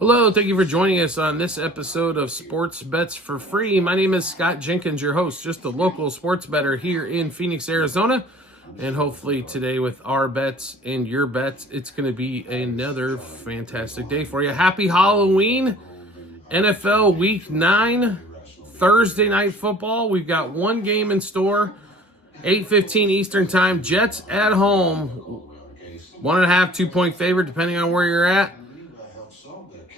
Hello, thank you for joining us on this episode of Sports Bets for Free. My name is Scott Jenkins, your host, just a local sports bettor here in Phoenix, Arizona. And hopefully today with our bets and your bets, it's going to be another fantastic day for you. Happy Halloween, NFL Week 9, Thursday Night Football. We've got one game in store, 8:15 Eastern Time. Jets at home, 1.5, 2-point favorite, depending on where you're at,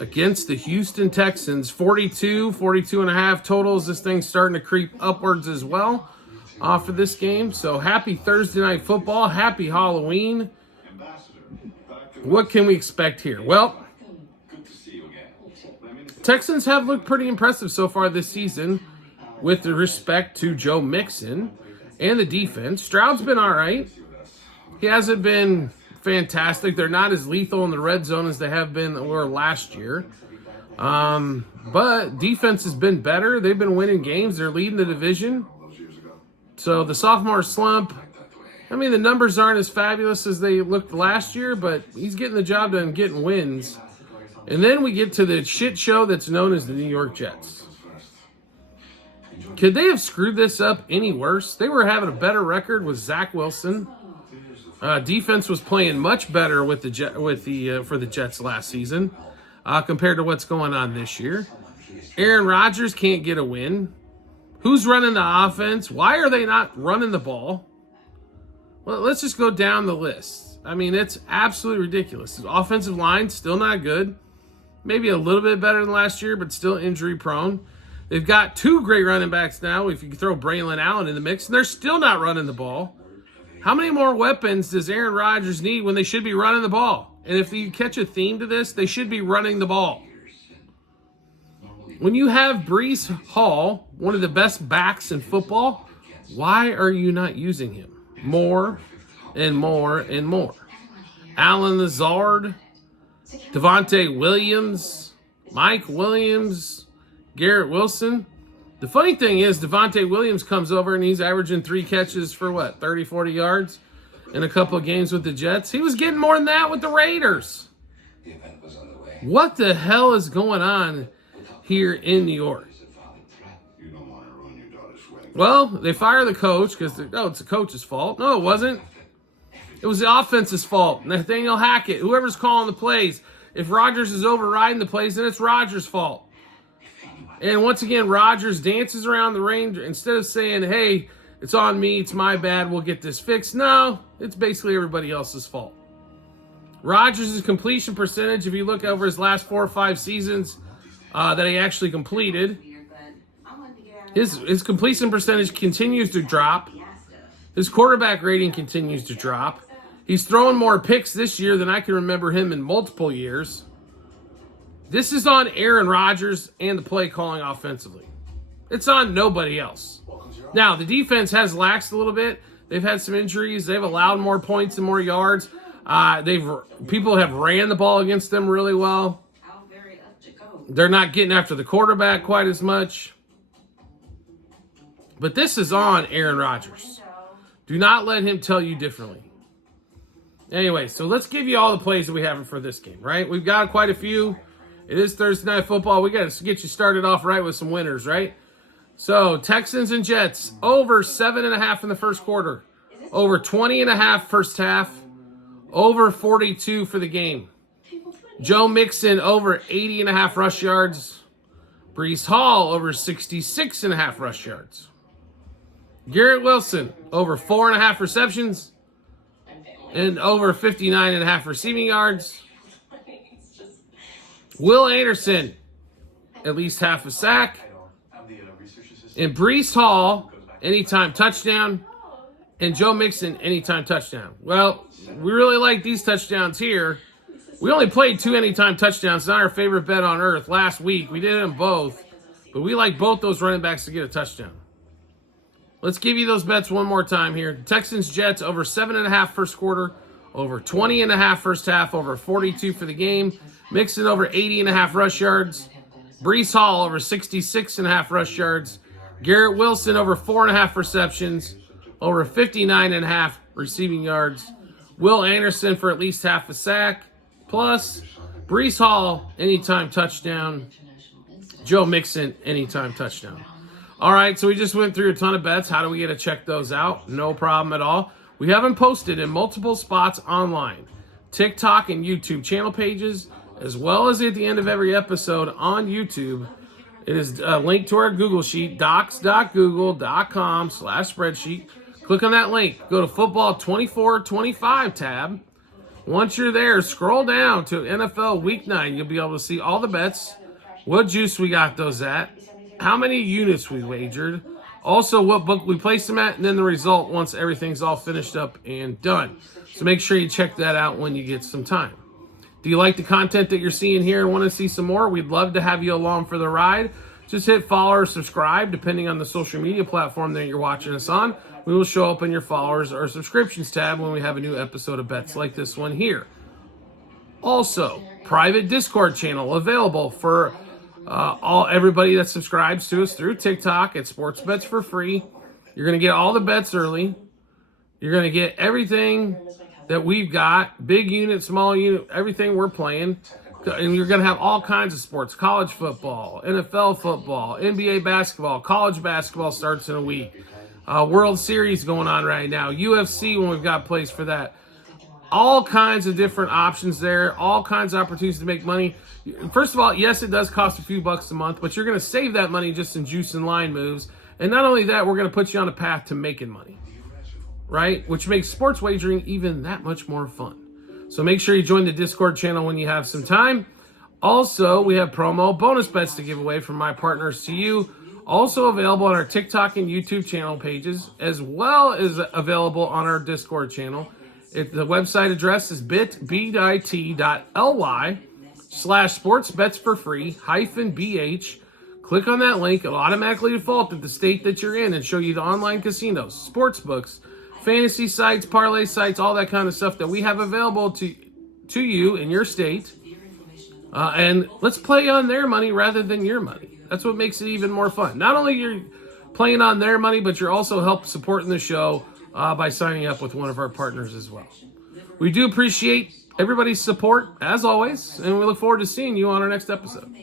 against the Houston Texans. 42.5 totals. This thing's starting to creep upwards as well for this game. So happy Thursday Night Football. Happy Halloween. What can we expect here? Well, Texans have looked pretty impressive so far this season with respect to Joe Mixon and the defense. Stroud's been all right. He hasn't been fantastic. They're not as lethal in the red zone as they have been or last year. But defense has been better. They've been winning games. They're leading the division. So the sophomore slump, I mean, the numbers aren't as fabulous as they looked last year, but he's getting the job done, getting wins. And then we get to the shit show that's known as the New York Jets. Could they have screwed this up any worse? They were having a better record with Zach Wilson. Defense was playing much better for the Jets last season compared to what's going on this year. Aaron Rodgers can't get a win. Who's running the offense? Why are they not running the ball? Well, let's just go down the list. I mean, it's absolutely ridiculous. The offensive line still not good. Maybe a little bit better than last year, but still injury prone. They've got two great running backs now, if you can throw Braylon Allen in the mix, and they're still not running the ball. How many more weapons does Aaron Rodgers need when they should be running the ball? And if you catch a theme to this, they should be running the ball. When you have Breece Hall, one of the best backs in football, why are you not using him more and more and more? Allen Lazard, Devontae Williams, Mike Williams, Garrett Wilson. The funny thing is, Devontae Williams comes over and he's averaging 3 catches for 30, 40 yards in a couple of games with the Jets. He was getting more than that with the Raiders. What the hell is going on here in New York? Well, they fire the coach because, it's the coach's fault. No, it wasn't. It was the offense's fault. Nathaniel Hackett, whoever's calling the plays. If Rodgers is overriding the plays, then it's Rodgers' fault. And once again, Rodgers dances around the range instead of saying, hey, it's on me, it's my bad, we'll get this fixed. No, it's basically everybody else's fault. Rodgers' completion percentage, if you look over his last 4 or 5 seasons that he actually completed, his completion percentage continues to drop. His quarterback rating continues to drop. He's throwing more picks this year than I can remember him in multiple years. This is on Aaron Rodgers and the play calling offensively. It's on nobody else. Now, the defense has laxed a little bit. They've had some injuries. They've allowed more points and more yards. People have ran the ball against them really well. They're not getting after the quarterback quite as much. But this is on Aaron Rodgers. Do not let him tell you differently. Anyway, so let's give you all the plays that we have for this game, right? We've got quite a few. It is Thursday Night Football. We got to get you started off right with some winners, right? So, Texans and Jets, over 7.5 in the first quarter. Over 20.5 first half. Over 42 for the game. Joe Mixon, over 80.5 rush yards. Breece Hall, over 66.5 rush yards. Garrett Wilson, over 4.5 receptions. And over 59.5 receiving yards. Will Anderson, at least half a sack. And Breece Hall, anytime touchdown. And Joe Mixon, anytime touchdown. Well, we really like these touchdowns here. We only played 2 anytime touchdowns. It's not our favorite bet on earth. Last week, we did them both. But we like both those running backs to get a touchdown. Let's give you those bets one more time here. Texans-Jets, over 7.5 first quarter. Over 20.5 first half. Over 42 for the game. Mixon over 80.5 rush yards. Breece Hall over 66.5 rush yards. Garrett Wilson over 4.5 receptions. Over 59.5 receiving yards. Will Anderson for at least half a sack. Plus, Breece Hall, anytime touchdown. Joe Mixon, anytime touchdown. All right, so we just went through a ton of bets. How do we get to check those out? No problem at all. We have them posted in multiple spots online. TikTok and YouTube channel pages, as well as at the end of every episode on YouTube. It is a link to our Google Sheet, docs.google.com/spreadsheet. Click on that link. Go to Football 24-25 tab. Once you're there, scroll down to NFL Week 9. You'll be able to see all the bets, what juice we got those at, how many units we wagered, also what book we placed them at, and then the result once everything's all finished up and done. So make sure you check that out when you get some time. Do you like the content that you're seeing here and want to see some more? We'd love to have you along for the ride. Just hit follow or subscribe depending on the social media platform that you're watching us on. We will show up in your followers or subscriptions tab when we have a new episode of bets like this one here. Also, private Discord channel available for everybody that subscribes to us through TikTok at Sports Bets for Free. You're going to get all the bets early. You're going to get everything that we've got, big unit, small unit, everything we're playing. And you're going to have all kinds of sports, college football, NFL football, NBA basketball, college basketball starts in a week. World Series going on right now, UFC when we've got plays for that. All kinds of different options there, all kinds of opportunities to make money. First of all, yes, it does cost a few bucks a month, but you're going to save that money just in juice and line moves. And not only that, we're going to put you on a path to making money, right? Which makes sports wagering even that much more fun. So make sure you join the Discord channel when you have some time. Also, we have promo bonus bets to give away from my partners to you. Also available on our TikTok and YouTube channel pages, as well as available on our Discord channel. The website address is bit.ly/sportsbetsforfree-bh. Click on that link. It'll automatically default to the state that you're in and show you the online casinos, sports books, fantasy sites, parlay sites, all that kind of stuff that we have available to you in your state. And let's play on their money rather than your money. That's what makes it even more fun. Not only you're playing on their money, but you're also helping supporting the show by signing up with one of our partners as well. We do appreciate everybody's support, as always, and we look forward to seeing you on our next episode.